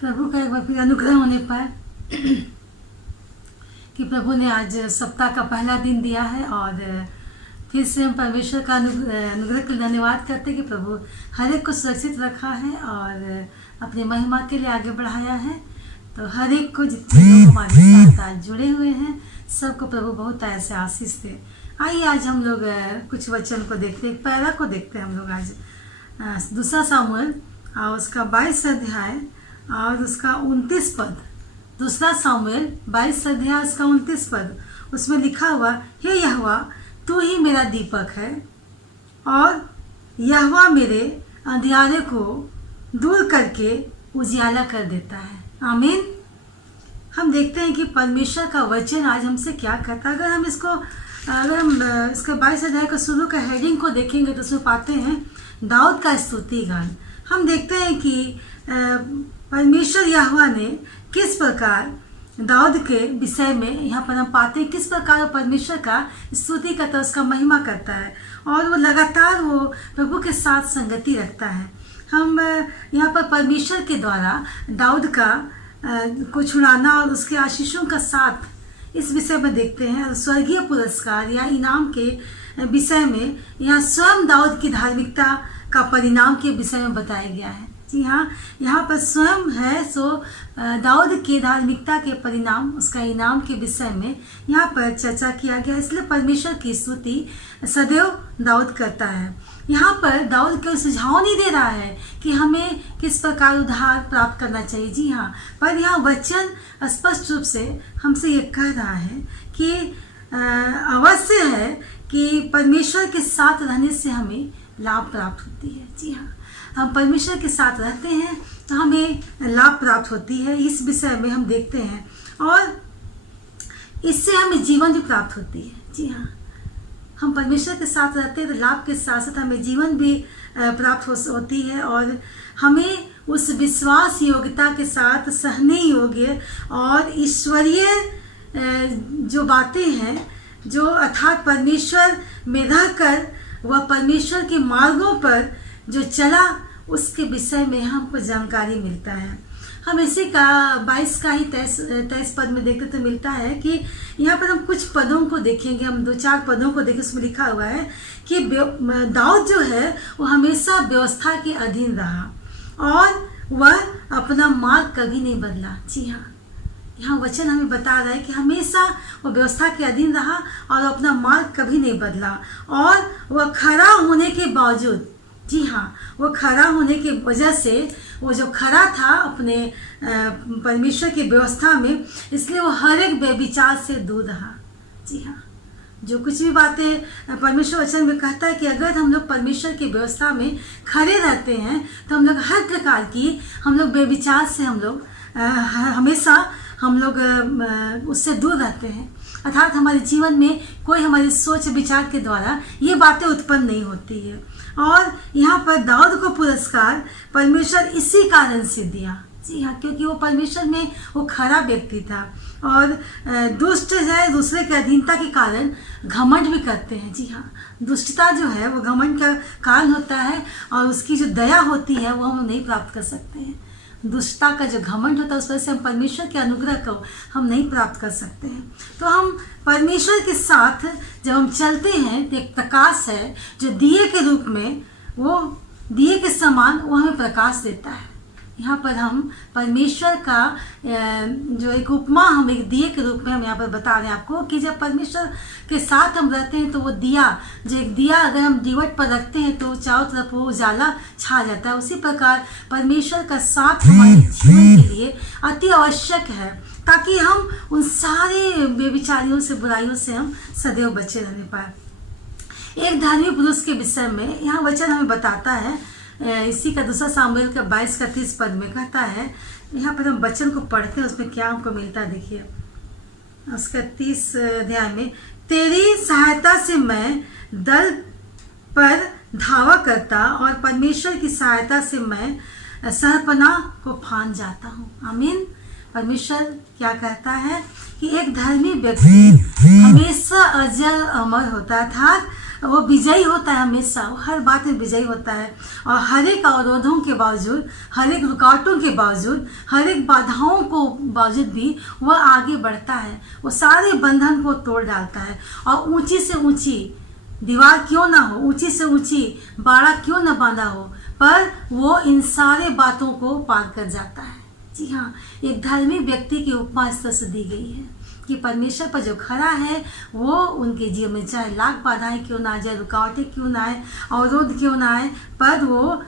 प्रभु का एक बार फिर अनुग्रह होने पर कि प्रभु ने आज सप्ताह का पहला दिन दिया है और फिर से हम परमेश्वर का अनुग्रह के लिए धन्यवाद करते हैं कि प्रभु हर एक को सुरक्षित रखा है और अपनी महिमा के लिए आगे बढ़ाया है। तो हर एक को जितने लोग हमारे साथ आज जुड़े हुए हैं सबको प्रभु बहुत ऐसे आशीष दे। आइए आज हम लोग कुछ वचन को देखते हैं, एक पैरा को देखते हैं हम लोग आज दूसरा सामुएल और उसका 22 अध्याय और उसका 29 पद। दूसरा सामुएल 22 अध्याय उसका 29 पद, उसमें लिखा हुआ, हे यहोवा तू ही मेरा दीपक है और यहोवा मेरे अंधियारे को दूर करके उजियाला कर देता है। आमीन। हम देखते हैं कि परमेश्वर का वचन आज हमसे क्या कहता है। अगर हम इसके 22 अध्याय का शुरू का हेडिंग को देखेंगे तो उसमें पाते हैं दाऊद का स्तुति गान। हम देखते हैं कि परमेश्वर यहोवा ने किस प्रकार दाऊद के विषय में यहाँ पर हम पाते हैं किस प्रकार वो परमेश्वर का स्तुति करता है, उसका महिमा करता है और वो लगातार वो प्रभु के साथ संगति रखता है। हम यहाँ पर परमेश्वर के द्वारा दाऊद का को छुड़ाना और उसके आशीषों का साथ इस विषय में देखते हैं। स्वर्गीय पुरस्कार या इनाम के विषय में यहाँ स्वयं दाऊद की धार्मिकता का परिणाम के विषय में बताया गया है। जी हाँ, यहाँ पर स्वयं है सो दाऊद की धार्मिकता के परिणाम, उसका इनाम के विषय में यहाँ पर चर्चा किया गया। इसलिए परमेश्वर की स्तुति सदैव दाऊद करता है। यहाँ पर दाऊद कोई सुझाव नहीं दे रहा है कि हमें किस प्रकार उद्धार प्राप्त करना चाहिए। जी हाँ, पर यहाँ वचन स्पष्ट रूप से हमसे ये कह रहा है कि अवश्य है कि परमेश्वर के साथ रहने से हमें लाभ प्राप्त होती है। जी हाँ, हम परमेश्वर के साथ रहते हैं तो हमें लाभ प्राप्त होती है। इस विषय में हम देखते हैं और इससे हमें जीवन भी प्राप्त होती है। जी हाँ, हम परमेश्वर के साथ रहते हैं तो लाभ के साथ साथ हमें जीवन भी प्राप्त होती है और हमें उस विश्वास योग्यता के साथ सहने योग्य और ईश्वरीय जो बातें हैं, जो अर्थात परमेश्वर में रहकर वह परमेश्वर के मार्गों पर जो चला, उसके विषय में हमको जानकारी मिलता है। हम इसी का 22 का ही 23 पद में देखते तो मिलता है कि यहाँ पर हम कुछ पदों को देखेंगे, हम 2-4 पदों को देखें। उसमें लिखा हुआ है कि दाऊद जो है वो हमेशा व्यवस्था के अधीन रहा और वह अपना मार्ग कभी नहीं बदला। जी हाँ, यहाँ वचन हमें बता रहा है कि हमेशा वो व्यवस्था के अधीन रहा और अपना मार्ग कभी नहीं बदला और वह खड़ा होने के बावजूद, जी हाँ, वो खड़ा होने की वजह से वो जो खड़ा था अपने परमेश्वर की व्यवस्था में, इसलिए वो हर एक व्यभिचार से दूर रहा। जी हाँ, जो कुछ भी बातें परमेश्वर वचन में कहता है कि अगर हम लोग परमेश्वर की व्यवस्था में खड़े रहते हैं तो हम लोग हर प्रकार की व्यभिचार से हमेशा उससे दूर रहते हैं। अर्थात हमारे जीवन में कोई हमारी सोच विचार के द्वारा ये बातें उत्पन्न नहीं होती है। और यहाँ पर दाऊद को पुरस्कार परमेश्वर इसी कारण से दिया। जी हाँ, क्योंकि वो परमेश्वर में वो खरा व्यक्ति था और दुष्ट है दूसरे के अधीनता के कारण घमंड भी करते हैं। जी हाँ, दुष्टता जो है वो घमंड का कारण होता है और उसकी जो दया होती है वो हम नहीं प्राप्त कर सकते हैं। दुष्टता का जो घमंड होता है उस वजह से हम परमेश्वर के अनुग्रह को हम नहीं प्राप्त कर सकते हैं। तो हम परमेश्वर के साथ जब हम चलते हैं तो एक प्रकाश है जो दिए के रूप में, वो दिए के समान वो हमें प्रकाश देता है। यहाँ पर हम परमेश्वर का जो एक उपमा हम एक दिए के रूप में हम यहाँ पर बता रहे हैं आपको कि जब परमेश्वर के साथ हम रहते हैं तो वो दिया, जो एक दिया अगर हम दीवट पर रखते हैं तो चारों तरफ वो उजाला छा जाता है। उसी प्रकार परमेश्वर का साथ हमारे जीवन के लिए अति आवश्यक है ताकि हम उन सारे बेविचारियों से, बुराइयों से हम सदैव बचे रहने पाए। एक धर्मी पुरुष के विषय में यहाँ वचन हमें बताता है, इसी का दूसरा सामुएल का 22 का 30 पद में कहता है। यहाँ पर हम वचन को पढ़ते हैं, उसमें क्या हमको मिलता है। देखिए उसका 30 अध्याय में, तेरी सहायता से मैं दल पर धावा करता और परमेश्वर की सहायता से मैं सरपना को फान जाता हूँ। आमीन। परमेश्वर क्या कहता है कि एक धर्मी व्यक्ति हमेशा अजर अमर होता था। वो विजयी होता है हमेशा, वो हर बात में विजयी होता है। और हर एक अवरोधों के बावजूद, हर एक रुकावटों के बावजूद, हर एक बाधाओं को बावजूद भी वह आगे बढ़ता है। वो सारे बंधन को तोड़ डालता है और ऊंची से ऊंची दीवार क्यों ना हो, ऊंची से ऊंची बाड़ा क्यों ना बांधा हो, पर वो इन सारे बातों को पार कर जाता है। जी हाँ, एक धर्मी व्यक्ति की उपमा इस तरह से दी गई है कि परमेश्वर पर जो खड़ा है वो उनके जीवन में चाहे लाख बाधाएं क्यों ना आ जाए, रुकावटें क्यों ना आए, अवरोध क्यों ना आए, पर वो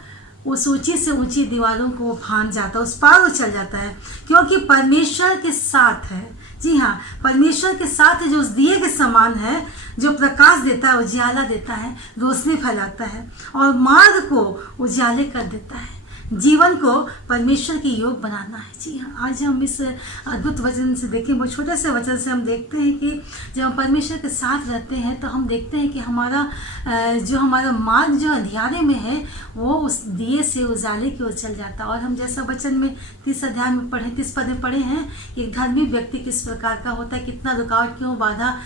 उस ऊंची से ऊंची दीवारों को वो फांद जाता है, उस पार वो चल जाता है, क्योंकि परमेश्वर के साथ है। जी हाँ, परमेश्वर के साथ है, जो उस दिए के समान है, जो प्रकाश देता है, उजियाला देता है, रोशनी फैलाता है और मार्ग को उजाले कर देता है। जीवन को परमेश्वर के योग बनाना है। जी हाँ, आज हम इस अद्भुत वचन से देखें, बहुत छोटे से वचन से हम देखते हैं कि जब हम परमेश्वर के साथ रहते हैं तो हम देखते हैं कि हमारा मार्ग जो अंधियारे में है वो उस दिए से उजाले की ओर चल जाता है। और हम जैसा वचन में 30 अध्याय में 30 पद में पढ़े हैं कि एक धर्मी व्यक्ति किस प्रकार का होता है, कितना रुकावट क्यों, बाधा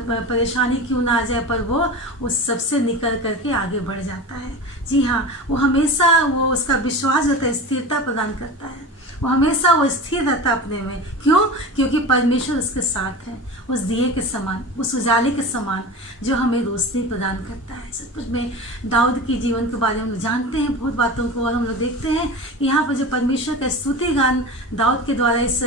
परेशानी क्यों ना आ जाए, पर वो उस सबसे निकल करके आगे बढ़ जाता है। जी हाँ, वो हमेशा वो उसका विश्वास होता है, स्थिरता प्रदान करता है, वो हमेशा वो स्थिर रहता है अपने में। क्यों? क्योंकि परमेश्वर उसके साथ है, उस दिए के समान, उस उजाले के समान जो हमें रोशनी प्रदान करता है। सब कुछ में दाऊद के जीवन के बारे में हम लोग जानते हैं बहुत बातों को, और हम लोग देखते हैं कि यहाँ पर जो परमेश्वर का स्तुति गान दाऊद के द्वारा इस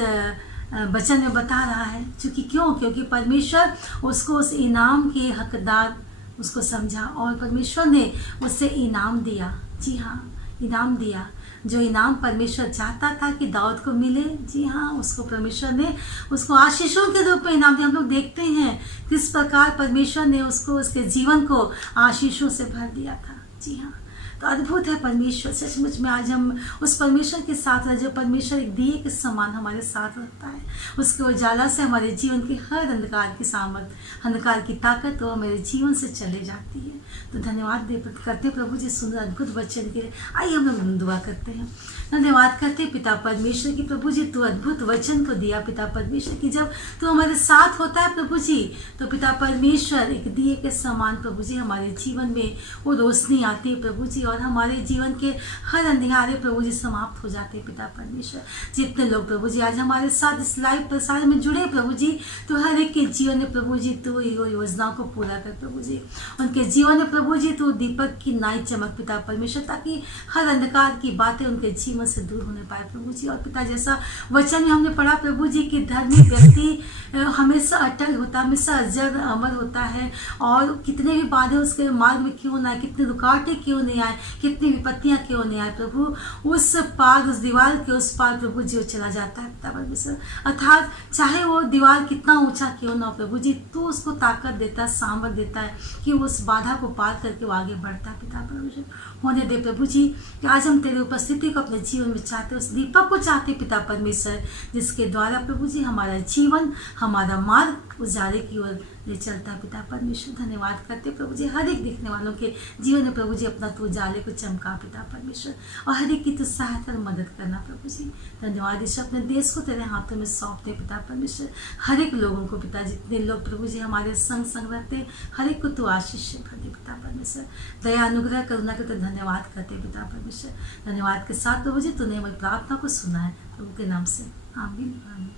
वचन में बता रहा है। क्योंकि परमेश्वर उसको उस इनाम के हकदार उसको समझा और परमेश्वर ने उससे इनाम दिया। जी हाँ, इनाम दिया, जो इनाम परमेश्वर चाहता था कि दाऊद को मिले। जी हाँ, उसको परमेश्वर ने उसको आशीषों के रूप में इनाम दिया। हम लोग देखते हैं किस प्रकार परमेश्वर ने उसको, उसके जीवन को आशीषों से भर दिया था। जी हाँ, तो अद्भुत है परमेश्वर। सचमुच में आज हम उस परमेश्वर के साथ रह, जो परमेश्वर एक दिए के समान हमारे साथ रहता है, उसके उजाला से हमारे जीवन की हर अंधकार की सामर्थ, अंधकार की ताकत वो हमारे जीवन से चले जाती है। तो धन्यवाद करते प्रभु जी सुंदर अद्भुत वचन के लिए। आइए हम लोग दुआ करते हैं। धन्यवाद करते पिता परमेश्वर की, प्रभु जी तू अद्भुत वचन को दिया पिता परमेश्वर की। जब तू हमारे साथ होता है प्रभु जी, तो पिता परमेश्वर एक दिए के समान प्रभु जी हमारे जीवन में वो रोशनी आती है प्रभु जी, और हमारे जीवन के हर अंधियारे प्रभु जी समाप्त हो जाते हैं पिता परमेश्वर। जितने लोग प्रभु जी आज हमारे साथ इस लाइव प्रसार में जुड़े प्रभु जी, तो हर एक के जीवन में प्रभु जी तू योजनाओं को पूरा कर प्रभु जी। उनके जीवन में प्रभु जी तू दीपक की नाई चमक पिता परमेश्वर, ताकि हर अंधकार की बातें उनके जीवन से दूर होने पाए प्रभु जी। और पिता जैसा वचन में हमने पढ़ा प्रभु जी कि धर्मी व्यक्ति हमेशा अटल होता है, हमेशा अजर अमर होता है, और कितने भी बाधे उसके मार्ग में क्यों ना आए, कितनी रुकावटें क्यों नहीं आए, कितनी विपत्तियां क्यों नहीं आए प्रभु, उस पार, उस दीवार के उस पार प्रभु जी वो चला जाता है पिता परमेश्वर। अर्थात चाहे वो दीवार कितना ऊंचा क्यों ना हो प्रभु जी, तू उसको ताकत देता है, सामर्थ देता है कि वो उस बाधा को पार करके वो आगे बढ़ता है पिता परमेश्वर। होने दे प्रभु जी कि आज हम तेरे उपस्थिति को अपने जीवन में चाहते, उस दीपक को चाहते पिता परमेश्वर, जिसके द्वारा प्रभु जी हमारा जीवन, हमारा मार्ग उजाले की ओर ले चलता है पिता परमेश्वर। धन्यवाद करते प्रभु जी हर एक देखने वालों के जीवन में प्रभु जी अपना तू उजाले को चमका पिता परमेश्वर, और हर एक की तू सहायता और मदद करना प्रभु जी। धन्यवाद ईश्वर, अपने देश को तेरे हाथों में सौंपते पिता परमेश्वर। हर एक लोगों को पिता, जितने लोग प्रभु जी हमारे संग रहते, हर एक को तू आशीष भर दे पिता परमेश्वर। दया अनुग्रह करुणा के तो धन्यवाद करते पिता परमेश्वर। धन्यवाद के साथ प्रभु जी तूने हमारी प्रार्थना को सुना है, प्रभु के नाम से आमीन आमीन।